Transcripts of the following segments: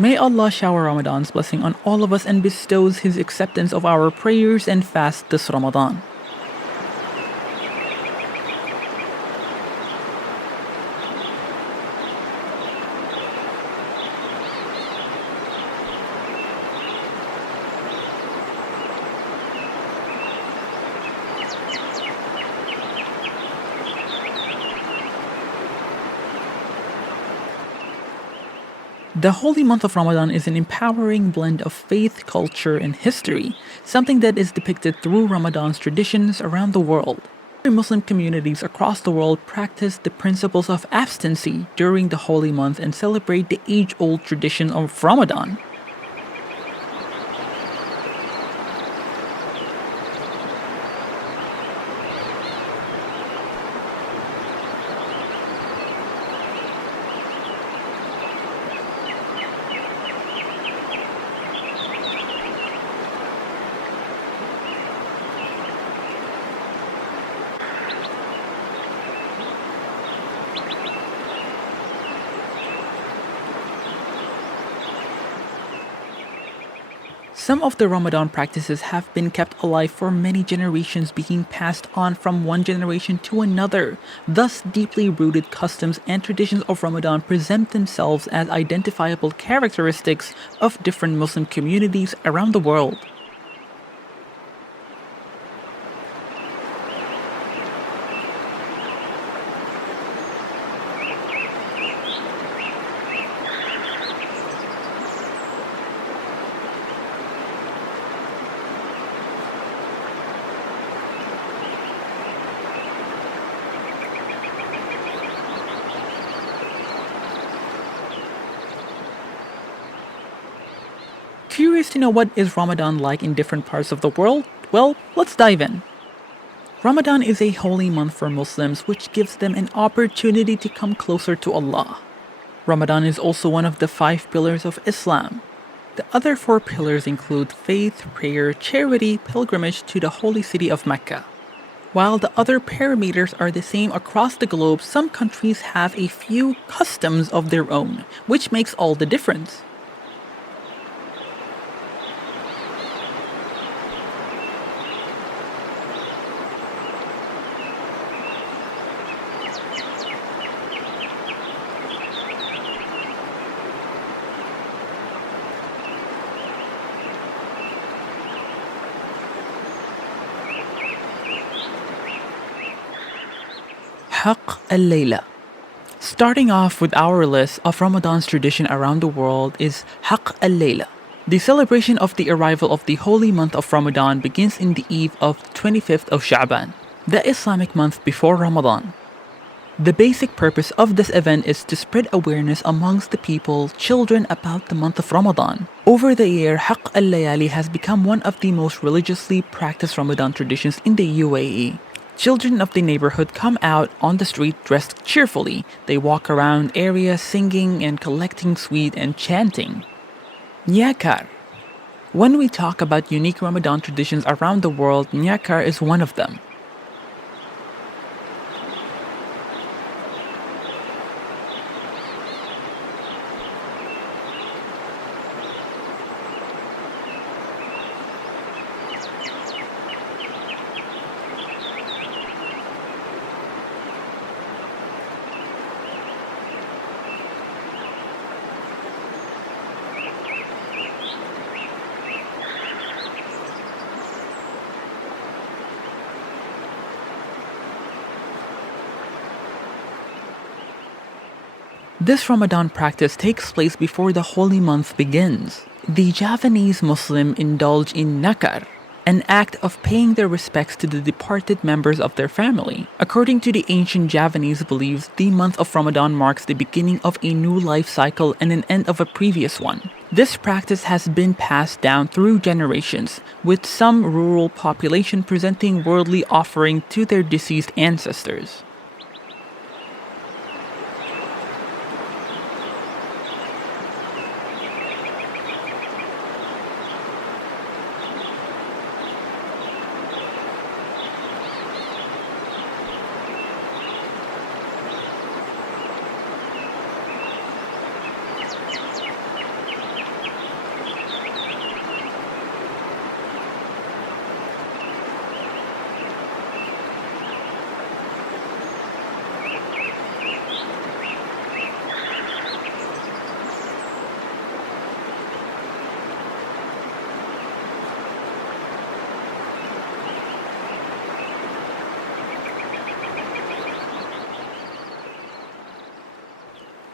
May Allah shower Ramadan's blessing on all of us and bestows His acceptance of our prayers and fast this Ramadan. The holy month of Ramadan is an empowering blend of faith, culture, and history, something that is depicted through Ramadan's traditions around the world. Muslim communities across the world practice the principles of abstinency during the holy month and celebrate the age-old tradition of Ramadan. Some of the Ramadan practices have been kept alive for many generations, being passed on from one generation to another. Thus, deeply rooted customs and traditions of Ramadan present themselves as identifiable characteristics of different Muslim communities around the world. Curious to know what is Ramadan like in different parts of the world? Well, let's dive in. Ramadan is a holy month for Muslims which gives them an opportunity to come closer to Allah. Ramadan is also one of the 5 pillars of Islam. The other 4 pillars include faith, prayer, charity, pilgrimage to the holy city of Mecca. While the other parameters are the same across the globe, some countries have a few customs of their own, which makes all the difference. Haqq al-Layla. Starting off with our list of Ramadan's tradition around the world is Haqq al-Layla. The celebration of the arrival of the holy month of Ramadan begins in the eve of 25th of Sha'ban, the Islamic month before Ramadan. The basic purpose of this event is to spread awareness amongst the people, children about the month of Ramadan. Over the year, Haqq al-Layali has become one of the most religiously practiced Ramadan traditions in the UAE. Children of the neighborhood come out on the street dressed cheerfully. They walk around areas singing and collecting sweets and chanting. Nyakar. When we talk about unique Ramadan traditions around the world, Nyakar is one of them. This Ramadan practice takes place before the holy month begins. The Javanese Muslim indulge in nakar, an act of paying their respects to the departed members of their family. According to the ancient Javanese beliefs, the month of Ramadan marks the beginning of a new life cycle and an end of a previous one. This practice has been passed down through generations, with some rural population presenting worldly offering to their deceased ancestors.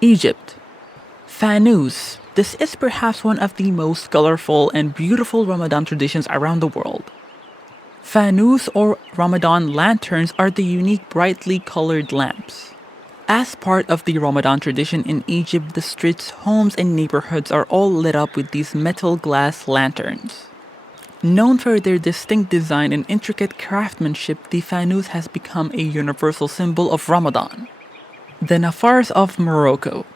Egypt. Fanus. This is perhaps one of the most colorful and beautiful Ramadan traditions around the world. Fanus or Ramadan lanterns are the unique brightly colored lamps. As part of the Ramadan tradition in Egypt, the streets, homes, and neighborhoods are all lit up with these metal glass lanterns. Known for their distinct design and intricate craftsmanship, the fanus has become a universal symbol of Ramadan. The Nafars of Morocco.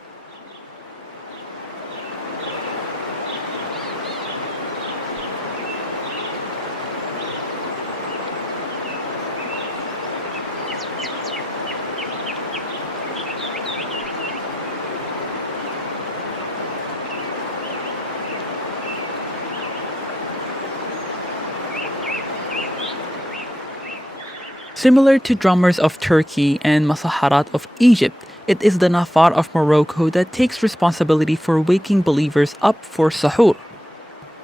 Similar to drummers of Turkey and masaharat of Egypt, it is the Nafar of Morocco that takes responsibility for waking believers up for sahur.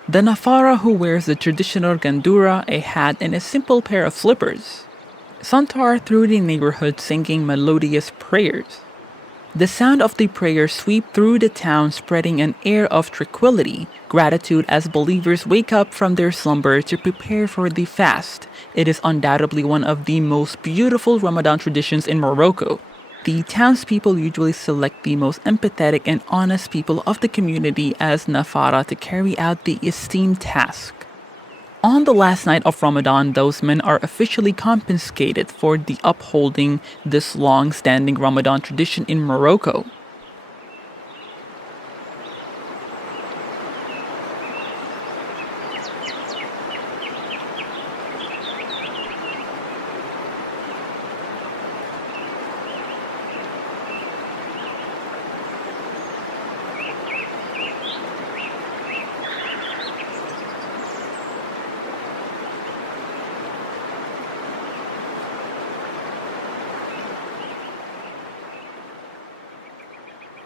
The Nafara who wears the traditional gandura, a hat, and a simple pair of slippers, santar through the neighborhood singing melodious prayers. The sound of the prayers sweep through the town, spreading an air of tranquility, gratitude as believers wake up from their slumber to prepare for the fast. It is undoubtedly one of the most beautiful Ramadan traditions in Morocco. The townspeople usually select the most empathetic and honest people of the community as Nafara to carry out the esteemed task. On the last night of Ramadan, those men are officially confiscated for the upholding this long-standing Ramadan tradition in Morocco.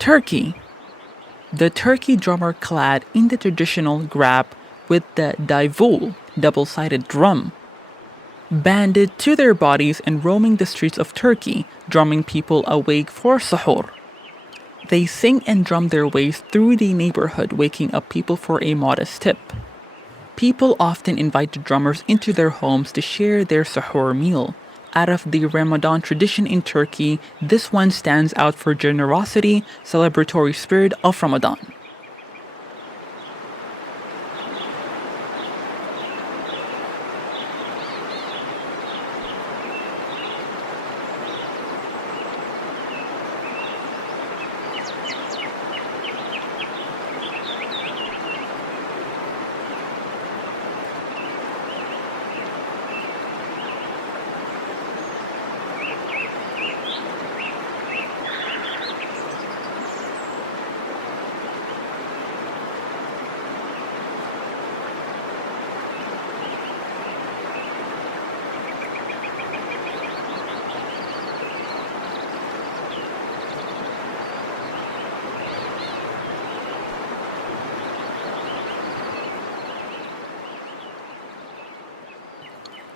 Turkey. The turkey drummer clad in the traditional grab with the davul, double-sided drum, banded to their bodies and roaming the streets of Turkey, drumming people awake for sahur. They sing and drum their ways through the neighborhood, waking up people for a modest tip. People often invite the drummers into their homes to share their sahur meal. Out of the Ramadan tradition in Turkey, this one stands out for generosity, celebratory spirit of Ramadan.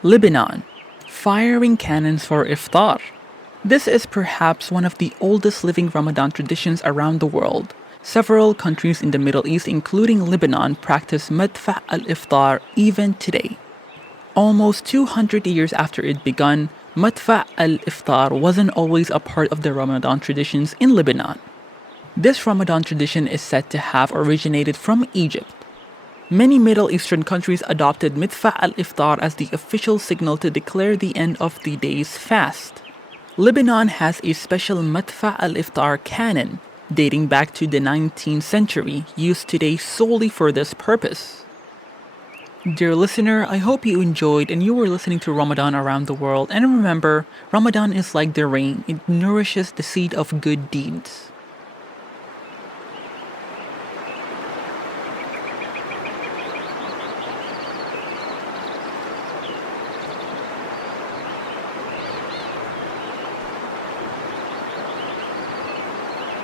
Lebanon. Firing cannons for iftar. This is perhaps one of the oldest living Ramadan traditions around the world. Several countries in the Middle East, including Lebanon, practice madfa' al-iftar even today. Almost 200 years after it begun, madfa' al-iftar wasn't always a part of the Ramadan traditions in Lebanon. This Ramadan tradition is said to have originated from Egypt. Many Middle Eastern countries adopted madfa' al-iftar as the official signal to declare the end of the day's fast. Lebanon has a special madfa' al-iftar cannon dating back to the 19th century, used today solely for this purpose. Dear listener, I hope you enjoyed and you were listening to Ramadan Around the World. And remember, Ramadan is like the rain, it nourishes the seed of good deeds.